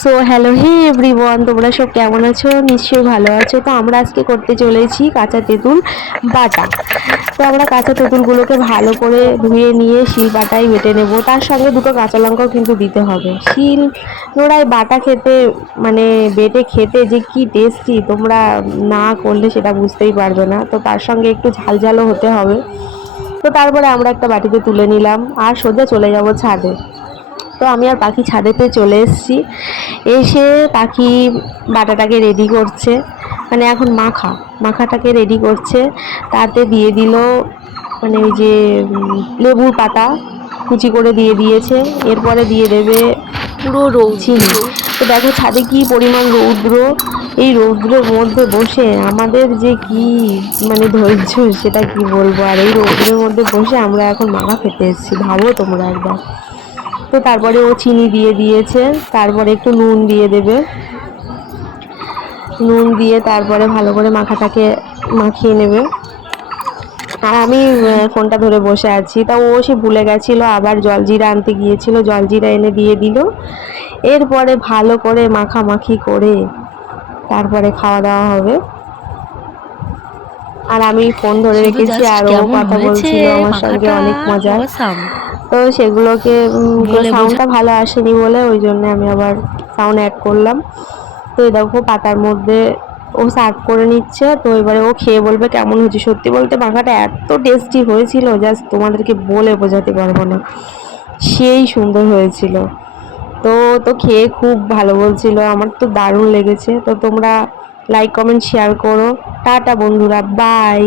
So hello হে everyone, তোমরা সব কেমন আছো? নিশ্চয়ই ভালো আছো। তো আমরা আজকে করতে চলেছি কাঁচা তেঁতুল বাটা। তো আমরা কাঁচা তেঁতুলগুলোকে ভালো করে ধুয়ে নিয়ে শিল বাটায় বেটে নেব। তার সঙ্গে দুটো কাঁচা লঙ্কাও কিন্তু দিতে হবে। শিল নোড়ায় বাটা খেতে মানে বেটে খেতে যে কি টেস্টি, তোমরা না করলে সেটা বুঝতেই পারবে না। তো তার সঙ্গে একটু ঝাল ঝালও হতে হবে। তো তারপরে আমরা একটা বাটিতে তুলে নিলাম আর সোজা চলে যাব ছাদে। তো আমি আর পাখি ছাদেতে চলে এসেছি। এসে পাখি বাটাটাকে রেডি করছে, মানে এখন মাখাটাকে রেডি করছে। তাতে দিয়ে দিল মানে ওই যে লেবুর পাতা কুচি করে দিয়ে দিয়েছে। এরপরে দিয়ে দেবে পুরো রৌদ্র। চিনি। তো দেখো ছাদে কি পরিমাণ রৌদ্র, এই রৌদ্রের মধ্যে বসে আমাদের যে কি মানে ধৈর্য সেটা কি বলবো। আর এই রৌদ্রের মধ্যে বসে আমরা এখন মাখা খেতে এসেছি, ভাবো তোমরা একবার। তো তারপরে ও চিনি দিয়ে দিয়েছে, তারপরে একটু নুন দিয়ে দেবে। নুন দিয়ে তারপরে ভালো করে মাখাটাকে মাখিয়ে নেবে। আর আমি ফোনটা ধরে বসে আছি, তা ও সে ভুলে গেছিলো, আবার জলজিরা আনতে গিয়েছিল, জলজিরা এনে দিয়ে দিল। এরপরে ভালো করে মাখামাখি করে তারপরে খাওয়া দাওয়া হবে। আর আমি ফোন ধরে শুধু রেখেছি জাস্ট আর ও কেমন কথা হয়েছে বলছিল আমার সঙ্গে মাখাটা অনেক মজার। অসাম তো সেগুলোকে বলে বোঝা। সাউন্ডটা ভালো আসেনি বলে ওই জন্য আমি আবার সাউন্ড অ্যাড করলাম। তো এই দেখো পাতার মধ্যে ও সার্ভ করে নিচ্ছে। তো এবারে ও খেয়ে বলবে কেমন হয়েছে। সত্যি বলতে মাখাটা এত টেস্টি হয়েছিল, জাস্ট তোমাদেরকে বলে বোঝাতে পারবো না, সেই সুন্দর হয়েছিল। তো তো খেয়ে খুব ভালো বলছিল, আমার তো দারুণ লেগেছে। তো তোমরা লাইক কমেন্ট শেয়ার করো। টাটা বন্ধুরা, বাই।